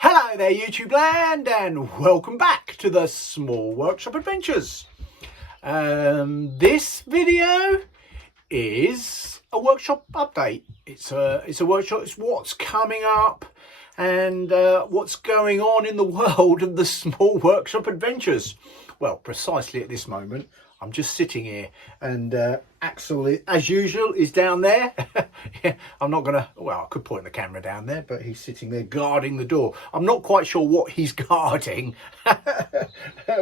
Hello there YouTube land, and welcome back to the Small Workshop Adventures. This video is a workshop update. It's a workshop. It's what's coming up and what's going on in the world of the Small Workshop Adventures. Well, precisely at this moment I'm just sitting here, and Axel, as usual, is down there. Yeah, I'm not gonna, well, I could point the camera down there, but he's sitting there guarding the door. I'm not quite sure what he's guarding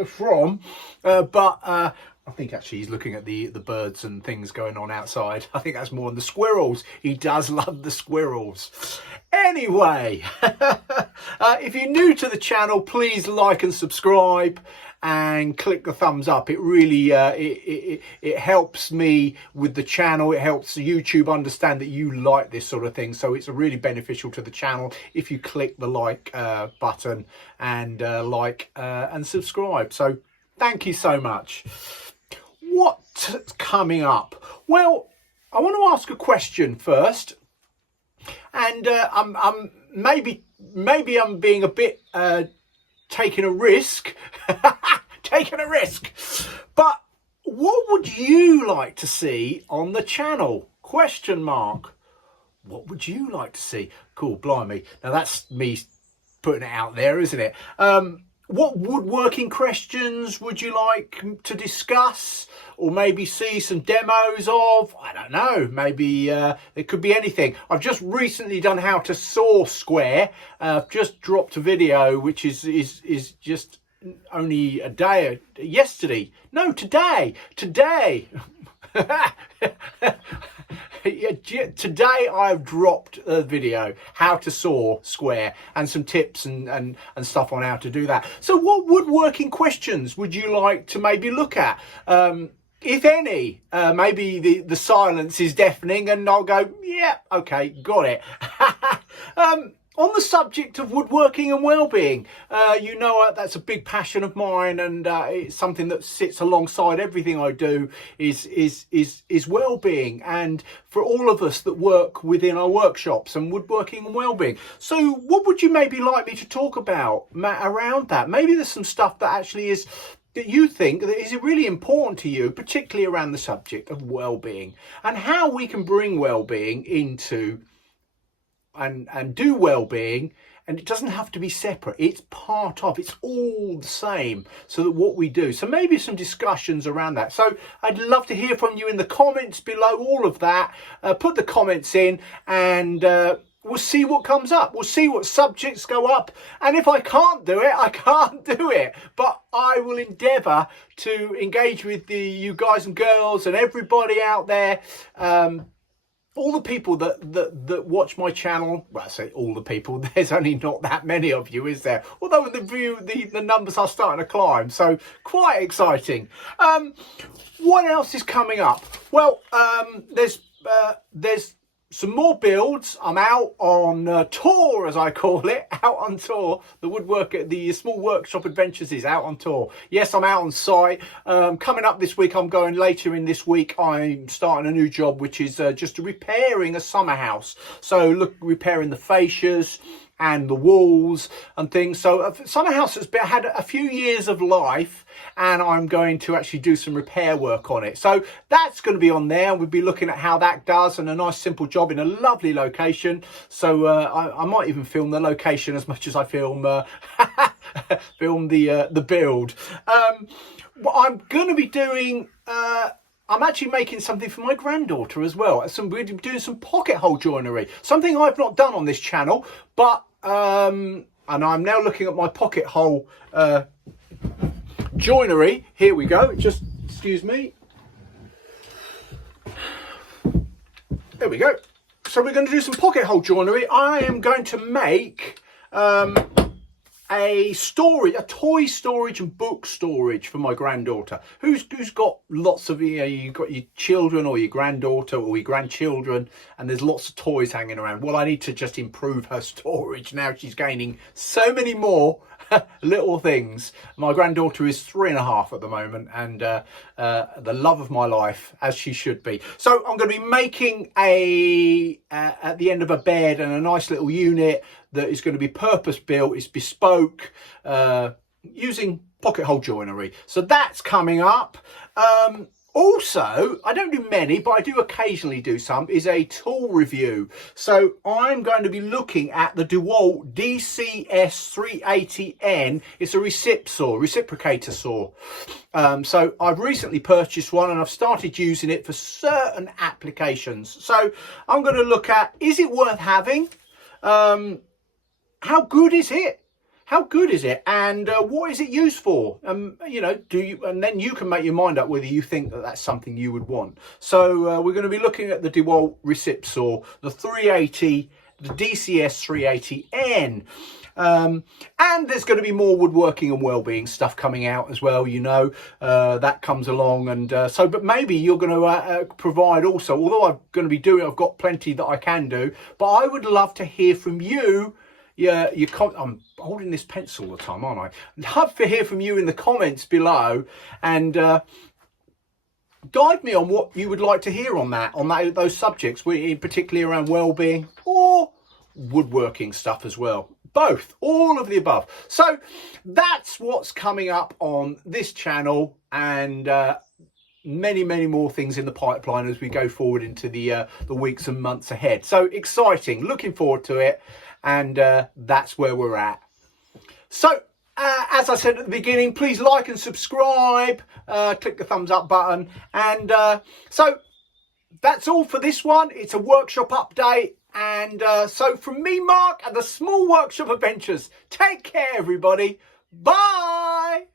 from, but I think actually he's looking at the birds and things going on outside. I think that's more on the squirrels. He does love the squirrels. Anyway, if you're new to the channel, please like and subscribe and click the thumbs up. It really it helps me with the channel. It helps YouTube understand that you like this sort of thing, so it's really beneficial to the channel if you click the like button and like and subscribe. So thank you so much. What's coming up? Well, I want to ask a question first, and I'm maybe I'm being a bit taking a risk. Taking a risk. But what would you like to see on the channel? Question mark. What would you like to see? Cool, blimey. Now that's me putting it out there, isn't it? What woodworking questions would you like to discuss, or maybe see some demos of? I don't know, maybe it could be anything. I've just recently done how to saw square. I've just dropped a video which is just only a day, yesterday, no, today today I've dropped a video how to saw square and some tips and stuff on how to do that. So what woodworking questions would you like to maybe look at? If any, maybe the silence is deafening and I'll go, yeah, okay, got it. On the subject of woodworking and well-being, you know that's a big passion of mine, and it's something that sits alongside everything I do is well-being, and for all of us that work within our workshops and woodworking and well-being. So what would you maybe like me to talk about around that? Maybe there's some stuff that actually is that you think that is really important to you, particularly around the subject of well-being and how we can bring well-being into and do well-being, and it doesn't have to be separate. It's part of, it's all the same, so that what we do. So maybe some discussions around that. So I'd love to hear from you in the comments below, all of that. Put the comments in, and we'll see what comes up. We'll see what subjects go up, and if I can't do it, I can't do it. But I will endeavour to engage with you guys and girls and everybody out there. All the people that watch my channel, well, I say all the people, there's only not that many of you, is there? Although the numbers are starting to climb, so quite exciting. What else is coming up? Well, there's some more builds. I'm out on tour, as I call it, out on tour. The Small Workshop Adventures is out on tour. Yes, I'm out on site. Coming up this week, I'm going later in this week, I'm starting a new job, which is just repairing a summer house. So repairing the fascias and the walls and things. So summer house has had a few years of life, and I'm going to actually do some repair work on it. So that's going to be on there. We'll be looking at how that does, and a nice simple job in a lovely location. So I might even film the location as much as I film film the build. What I'm going to be doing, I'm actually making something for my granddaughter as well. We're doing some pocket hole joinery, something I've not done on this channel, but and I'm now looking at my pocket hole joinery. Here we go. Just excuse me. There we go. So we're going to do some pocket hole joinery. I am going to make a toy storage and book storage for my granddaughter, who's got lots of, you've got your children or your granddaughter or your grandchildren, and there's lots of toys hanging around. Well, I need to just improve her storage. Now she's gaining so many more little things. My granddaughter is 3.5 at the moment, and the love of my life, as she should be. So I'm going to be making at the end of a bed and a nice little unit that is going to be purpose built. It's bespoke, using pocket hole joinery. So that's coming up. Also, I don't do many, but I do occasionally do some, is a tool review. So I'm going to be looking at the DeWalt DCS380N. It's a reciprocator saw. So I've recently purchased one and I've started using it for certain applications. So I'm going to look at, is it worth having? How good is it? How good is it, and what is it used for? You know, and then you can make your mind up whether you think that that's something you would want. So we're going to be looking at the DeWalt Recip saw, the 380, the DCS 380N. And there's going to be more woodworking and wellbeing stuff coming out as well, you know, that comes along. And but maybe you're going to provide also, although I'm going to be doing, I've got plenty that I can do, but I would love to hear from you. Yeah, I'm holding this pencil all the time, aren't I? I'd love to hear from you in the comments below, and guide me on what you would like to hear on those subjects, particularly around well-being or woodworking stuff as well. Both, all of the above. So that's what's coming up on this channel, and many more things in the pipeline as we go forward into the weeks and months ahead. So exciting, looking forward to it. And that's where we're at. So, as I said at the beginning, please like and subscribe, click the thumbs up button. And so that's all for this one. It's a workshop update. And so from me, Mark, and the Small Workshop Adventures, take care, everybody. Bye.